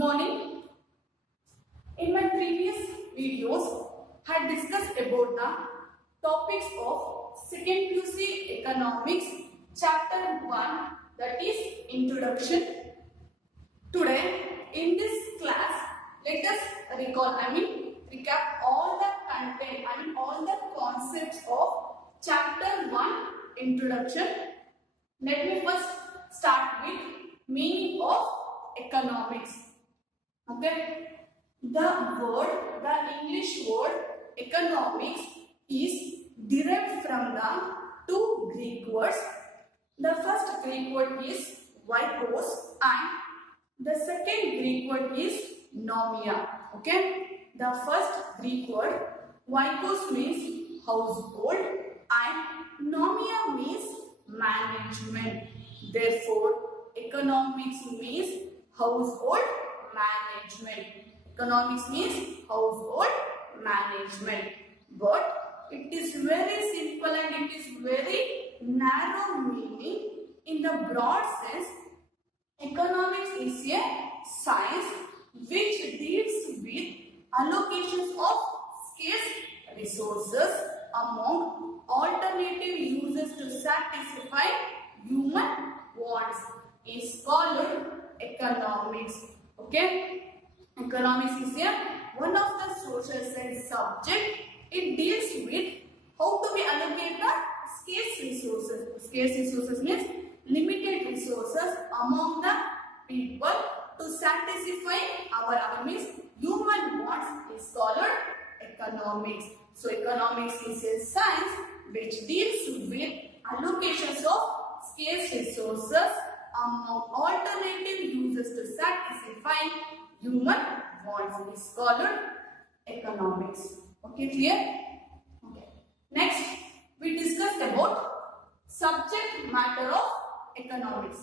morning. In my previous videos, I had discussed about the topics of second PUC Economics, Chapter 1, that is Introduction. Today, in this class, let us recap all the content, all the concepts of Chapter 1, Introduction. Let me first start with meaning of economics. Okay. The English word economics is derived from the two Greek words. The first Greek word is oikos and the second Greek word is nomia. Okay. The first Greek word oikos means household and nomia means management. Therefore, economics means household management. Economics means household management. But it is very simple and it is very narrow meaning. In the broad sense, economics is a science which deals with allocations of scarce resources among alternative uses to satisfy human wants. Is called economics. Okay, economics is one of the social science subject. It deals with how to be allocate the scarce resources. Scarce resources means limited resources among the people to satisfy our means human wants is called economics. So economics is a science which deals with allocations of scarce resources among alternative uses to satisfy human wants is called economics. Okay, clear? Okay. Next, we discussed about subject matter of economics.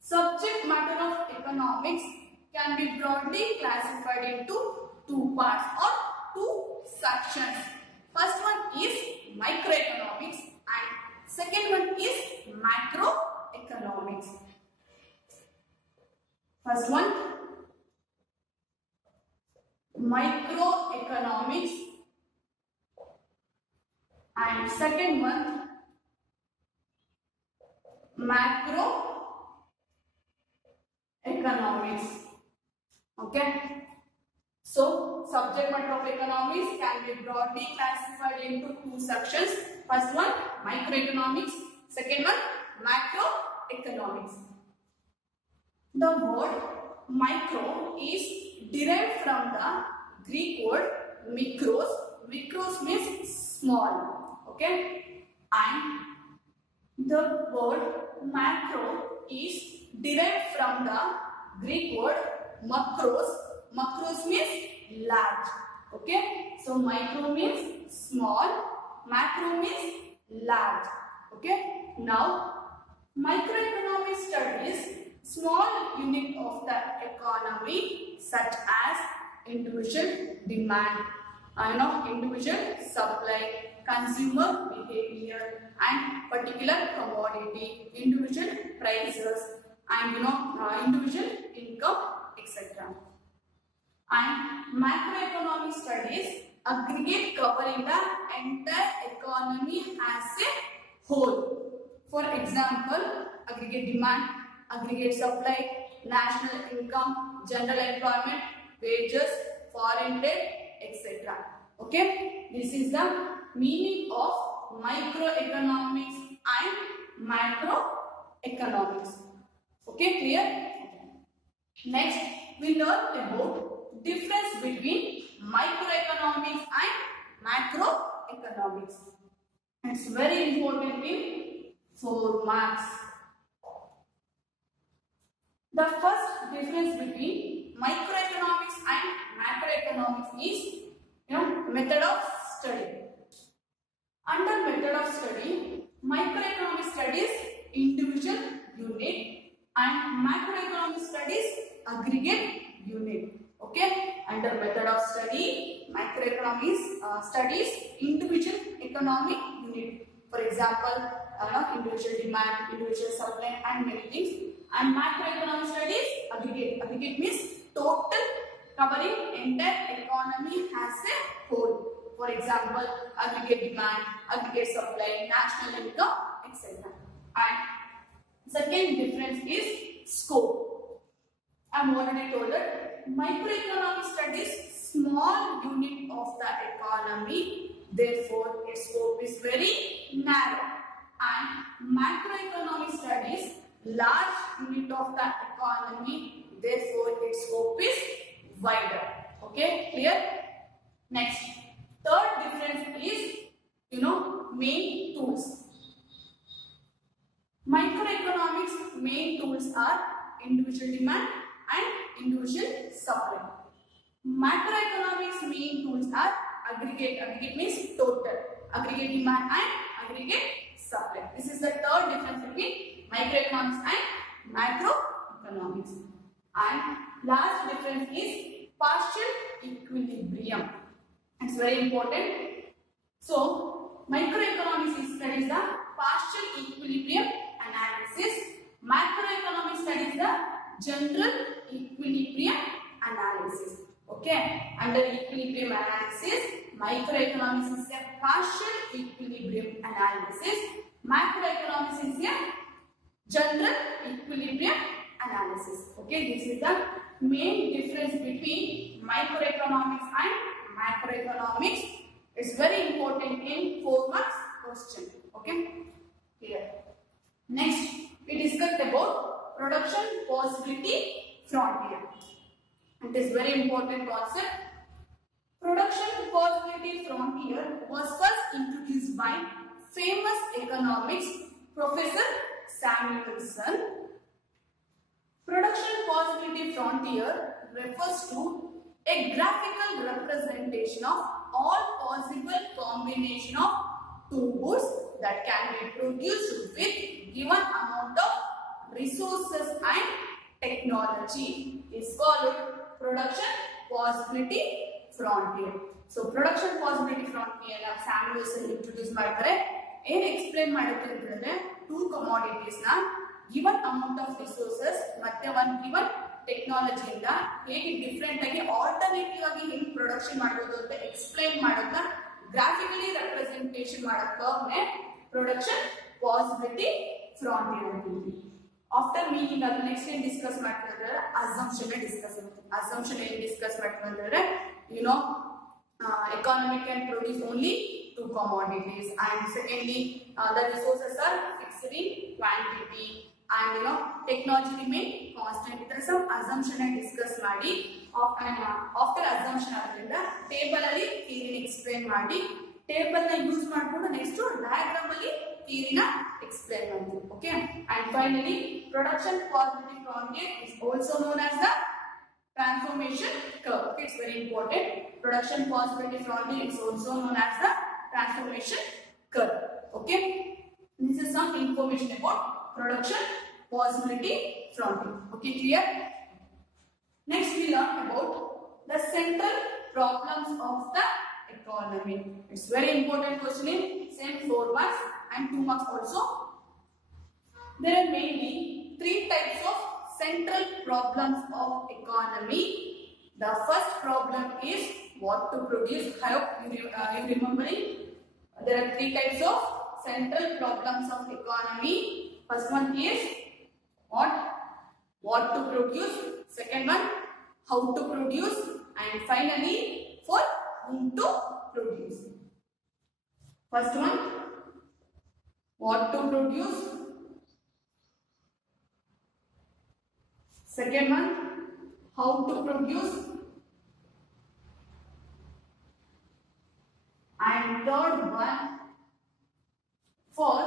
Subject matter of economics can be broadly classified into two parts or two sections. First one is microeconomics and second one is macroeconomics. First one, microeconomics, and second one, macroeconomics. Okay. So, subject matter of economics can be broadly classified into two sections. First one, microeconomics. Second one, macroeconomics. The word micro is derived from the Greek word mikros. Mikros means small. Okay. And the word macro is derived from the Greek word makros. Makros means large. Okay. So micro means small, macro means large. Okay. Now, microeconomic studies small unit of the economy such as individual demand, individual supply, consumer behavior, and particular commodity, individual prices, and individual income, etc. And macroeconomic studies aggregate covering the entire economy as a whole. For example, aggregate demand, aggregate supply, national income, general employment, wages, foreign trade, etc. Okay, this is the meaning of microeconomics and macroeconomics. Okay, clear? Next, we learn about difference between microeconomics and macroeconomics. It's very important in 4 marks. The first difference between microeconomics and macroeconomics is method of study. Under method of study, microeconomic studies individual unit and macroeconomic studies aggregate unit. Okay. Under method of study, microeconomics studies individual economic unit. For example, individual demand, individual supply, and many things. and macroeconomic studies aggregate. Aggregate means total, covering entire economy as a whole. For example, aggregate demand, aggregate supply, national income, etc. And second difference is scope. I have already told that microeconomic studies small unit of the economy, therefore its scope is very narrow, and macroeconomic studies large unit of the economy, therefore its scope is wider. Okay, clear? Next, third difference is main tools. Microeconomics main tools are individual demand and individual supply. Macroeconomics main tools are aggregate. Aggregate means total. Aggregate demand and aggregate supply. This is the third difference between microeconomics and macroeconomics. And last difference is partial equilibrium. It's very important. So, microeconomics studies the partial equilibrium analysis. Macroeconomics studies the general equilibrium analysis. Okay, under equilibrium analysis, microeconomics is a partial equilibrium analysis. Macroeconomics is a general equilibrium analysis. Okay, this is the main difference between microeconomics and macroeconomics. It's very important in 4 marks question. Okay, here. Next, we discussed about production possibility frontier. It is very important concept. Production possibility frontier was first introduced by famous economics Professor Samuelson. Production possibility frontier refers to a graphical representation of all possible combination of two goods that can be produced with given amount of resources and technology is called production possibility frontier. So production possibility frontier Samuelson introduce ಮಾಡ್ತಾರೆ. ಏನು explain ಮಾಡುತ್ತೆ ಅಂತಂದ್ರೆ two commodities ನ given amount of resources ಮತ್ತೆ one given technology ಇಂದ ಹೇಗೆ different ಆಗಿ alternative ಆಗಿ ಹೆಂಗ್ ಪ್ರೊಡಕ್ಷನ್ ಮಾಡಬಹುದು ಅಂತ ಎಕ್ಸ್ಪ್ಲೈನ್ ಮಾಡೋದನ್ನ ಗ್ರಾಫಿಕಲಿ ರೆಪ್ರೆಸೆಂಟೇಷನ್ ಮಾಡೋದಕ್ಕೆ ಪ್ರೊಡಕ್ಷನ್ ಪಾಸಿಬಿಲಿಟಿ ಫ್ರಾಂಟಿಯರ್ ಅಂತೀವಿ. ಆಫ್ಟರ್ ಮೀನಿಂಗ್ ಅದು ನೆಕ್ಸ್ಟ್ ಏನ್ ಡಿಸ್ಕಸ್ ಮಾಡ್ತಿದ್ರೆ ಅಸಂಪ್ಷನ್ ಡಿಸ್ಕಸ್ ಮಾಡ್ತೀವಿ. ಅಸಂಪ್ಷನ್ ಏನ್ ಡಿಸ್ಕಸ್ ಮಾಡ್ತಿದ್ರೆ economy can produce only two commodities, and secondly the resources are fixed in quantity, and technology remain constant. There is some assumption I discuss ಮಾಡಿ after assumption ಆದ್ರಿಂದ table ಅಲ್ಲಿ theory explain ಮಾಡಿ table ನ use ಮಾಡ್ಕೊಂಡು next diagram ಅಲ್ಲಿ ಥಿಯರಿನ explain ಮಾಡ್ತೀವಿ. Okay, and finally production possibility frontier is also known as the transformation curve. Okay, it's very important. Production possibility frontier is also known as the transformation curve. Okay, this is some information about production possibility frontier. Okay, clear? Next we learn about the central problems of the economy. It's very important question in same 4 marks and 2 marks also. There are mainly 3 types of central problems of economy. The first problem is what to produce. I hope you remembering. There are 3 types of central problems of economy. First one is what to produce. Second one, how to produce, and finally for whom to produce. First one, what to produce. Second one, how to produce, and third one, for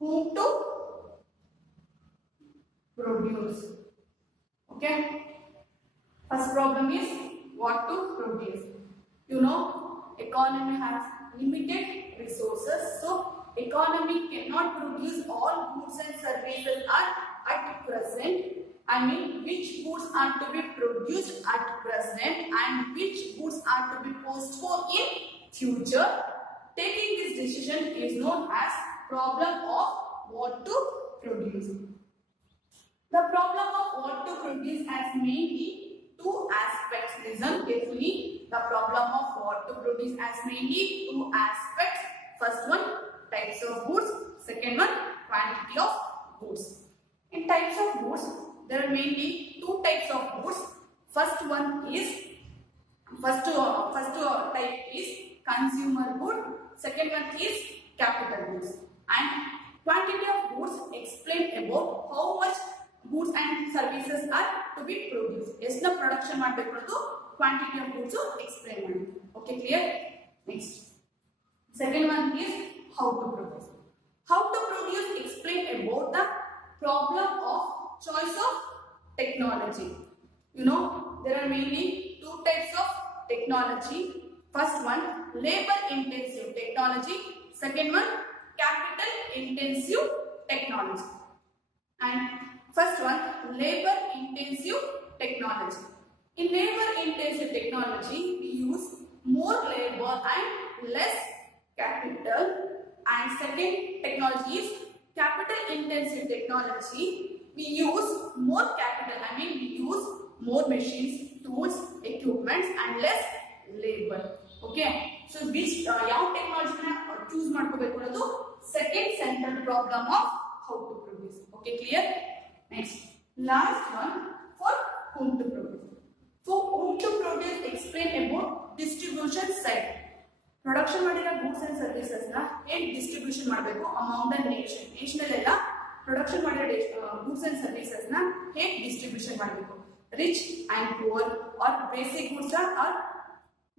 whom to produce. Okay, first problem is what to produce. Economy has limited resources, so economy cannot produce all goods and services at present. I mean, which goods are to be produced at present and which goods are to be postponed in future. Taking this decision is known as problem of what to produce. The problem of what to produce has mainly two aspects. Listen carefully. The problem of what to produce has mainly two aspects. First one, types of goods. Second one, quantity of goods. In types of goods, there are mainly two types of goods. First type is consumer good. Second one is capital goods. And quantity of goods explain about how much goods and services are to be produced. Yes, the production quantity of goods explain. Okay, clear? Next. Second one is how to produce. How to produce explain about the problem of choice of technology. You know, there are mainly two types of technology. First one, labor intensive technology. Second one, capital intensive technology. And first one, labor intensive technology. In labor intensive technology, we use more labor and less capital. And second technology is capital intensive technology. We use more capital, we use more machines, tools, equipments and less labor. Okay. So which technology choose second central problem of how to produce. Okay, clear? Next. Last one, for whom to produce. For whom to produce explain about distribution side. Production goods and services na distribution among the nation. National production goods and services na distribution rich and poor or basic goods or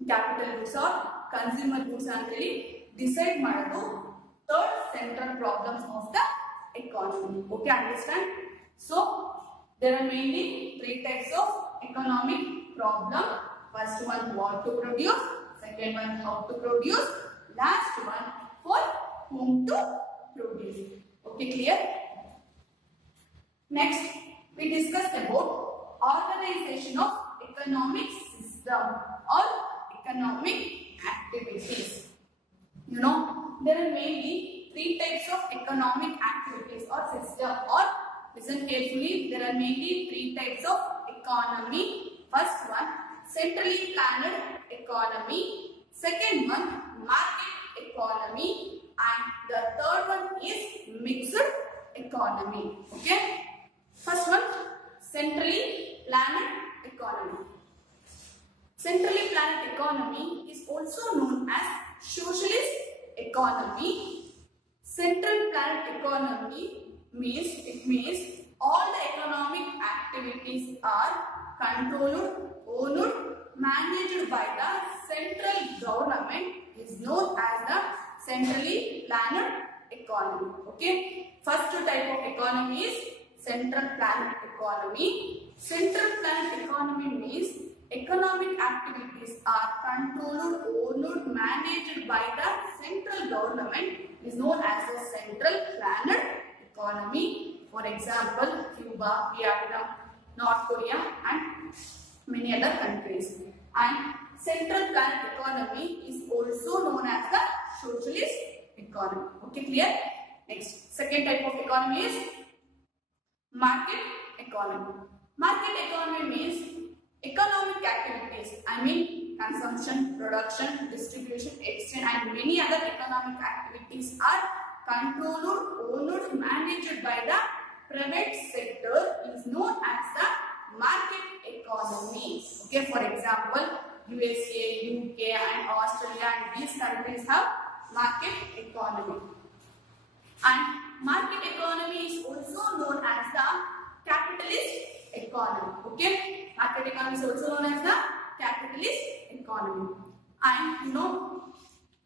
capital goods or consumer goods and decide third central problems of the economy. Okay, understand? So there are mainly three types of economic problem. First one, what to produce. Second one, how to produce. Last one, for whom to produce. Okay, clear? Next, we discussed about organization of economic system or economic activities. You know, there are mainly three types of economic activities or system, or listen carefully, there are mainly three types of economy. First one, centrally planned economy. Second one, market economy. And the third one is mixed economy. Okay. First one, centrally planned economy. Centrally planned economy is also known as socialist economy. Central planned economy means all the economic activities are controlled, owned, managed by the central government is known as the centrally planned economy. Okay. First type of economy is central planned economy. Central planned economy means economic activities are controlled, owned, managed by the central government is known as the central planned economy. For example, Cuba, Vietnam, North Korea and many other countries. And central planned economy is also known as the socialist economy. Okay, clear? Next, second type of economy is market economy. Market economy means economic activities, consumption, production, distribution, exchange and many other economic activities are controlled, owned, managed by the private sector is known as the market economy. Okay, for example, USA, UK and Australia and these countries have market economy. And market economy is also known as the capitalist economy. Okay, market economy is also known as the capitalist economy. And you know,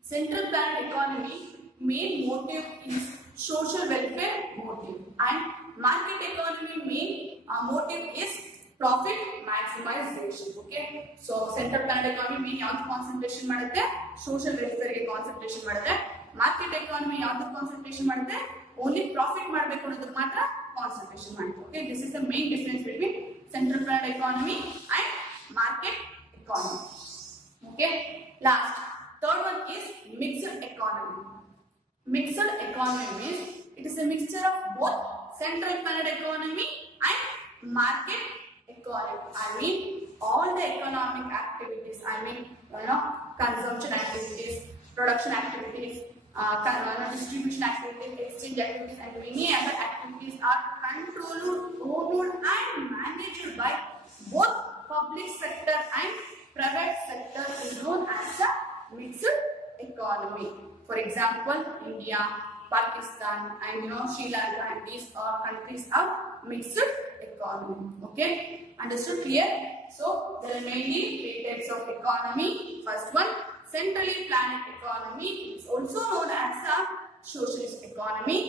central planned economy main motive is social welfare motive, and market economy main motive is profit maximization. Okay, so central planned economy main yav concentration madutte, social welfare ge concentration madutte. Market economy yav concentration madutte, only profit ಮಾಡಬೇಕು ಅನ್ನೋದಕ್ಕೆ ಮಾತ್ರ concentration ಮಾಡುತ್ತೆ. Okay, this is the main difference between central planned economy and market economy. Okay, last third one is mixed economy. Mixed economy means it is a mixture of both central planet economy and market economy. I mean all the economic activities. I mean consumption activities, production activities, distribution activities, exchange activities, and many other activities are controlled, owned, and managed by both public sector and private sector, is known as a mixed economy. For example, India, Pakistan, and Sri Lanka, and these countries are mixed economy. Okay, understood? Clear? So there are mainly three types of economy. First one, centrally planned economy, is also known as a socialist economy,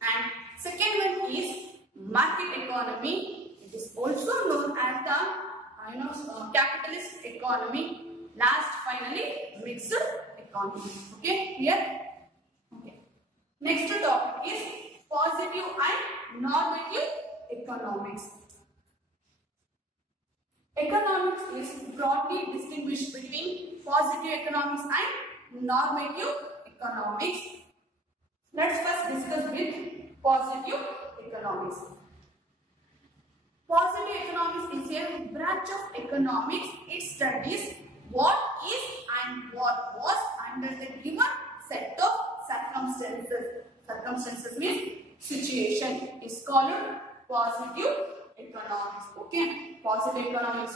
and second one is market economy. It is also known as the capitalist economy. Last, finally, mixed economy. Okay, clear? Okay. Next topic is positive and normative economics. Economics is broadly distinguished between positive economics and normative economics. Let's first discuss with positive economics. Positive economics is a branch of economics. It studies what is and what was under the given set of circumstances. Circumstances means situation. Is called positive economics. Okay, positive economics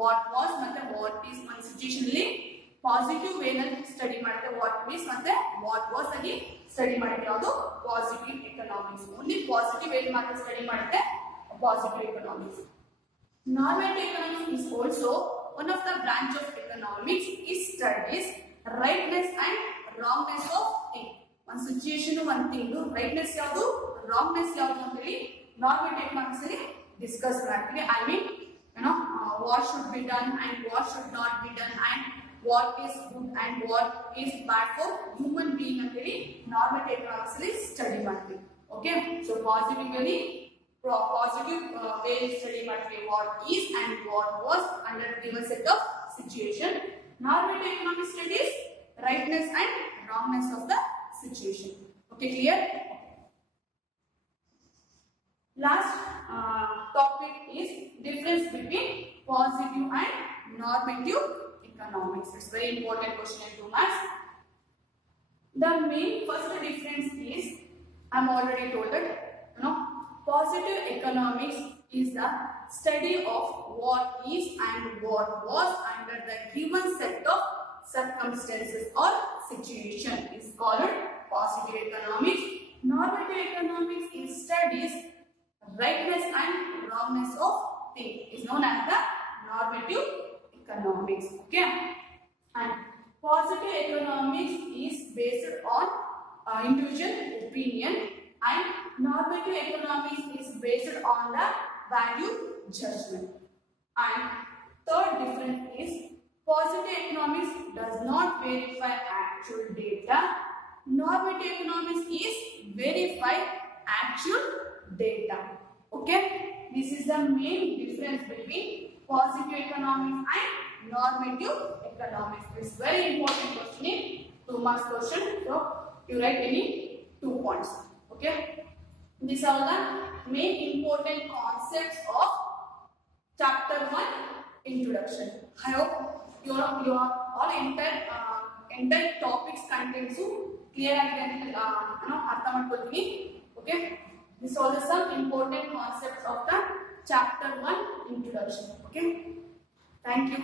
what was ಮತ್ತೆ what is one situation ಅಲ್ಲಿ positive way ನಲ್ಲಿ study ಮಾಡುತ್ತೆ. what is ಮತ್ತೆ what was ಆಗಿ study ಮಾಡುತ್ತೆ. ಯಾವುದು positive economics. only positive way ಮಾತ್ರ study ಮಾಡುತ್ತೆ positive economics. Normative economics is also one of the branch of economics. It studies rightness and wrongness of thing. one situation one thing rightness ಯಾವುದು wrongness ಯಾವುದು ಅಂತ ಹೇಳಿ normative economics ಅಲ್ಲಿ discuss ಮಾಡ್ತೀವಿ. I mean what should be done and what should not be done, and what is good and what is bad for human being ಅಂತ ಹೇಳಿ normative economics ಅಲ್ಲಿ study ಮಾಡ್ತೀವಿ. Okay, so positive way study ಮಾಡ್ತೀವಿ what is and what was under given set of situation. Normative economics studies rightness and wrongness of the situation. Okay, clear? Last topic is difference between positive and normative economics. It's very important question in 2 marks. The main first difference is, I'm already told that positive economics is the study of what is and what was under the given set of circumstances or situation. Is called positive economics. Normative economics is studies rightness and wrongness of thing, is known as the normative economics. Okay, and positive economics is based on individual opinion, and normative economics is based on the value judgment. And third difference is positive economics does not verify actual data. Normative economics is verify actual data. Okay, this is the main difference between positive economics and normative economics. It's very important question in 2 marks question. So you write any 2 points. Okay, these are the main important concepts of chapter 1 introduction. I hope you are all entire topics contents clear ಆಗಿದೆ ಅರ್ಥ ಮಾಡ್ಕೊಳ್ತೀನಿ. Okay, these are some important concepts of the chapter 1 introduction. Okay, thank you.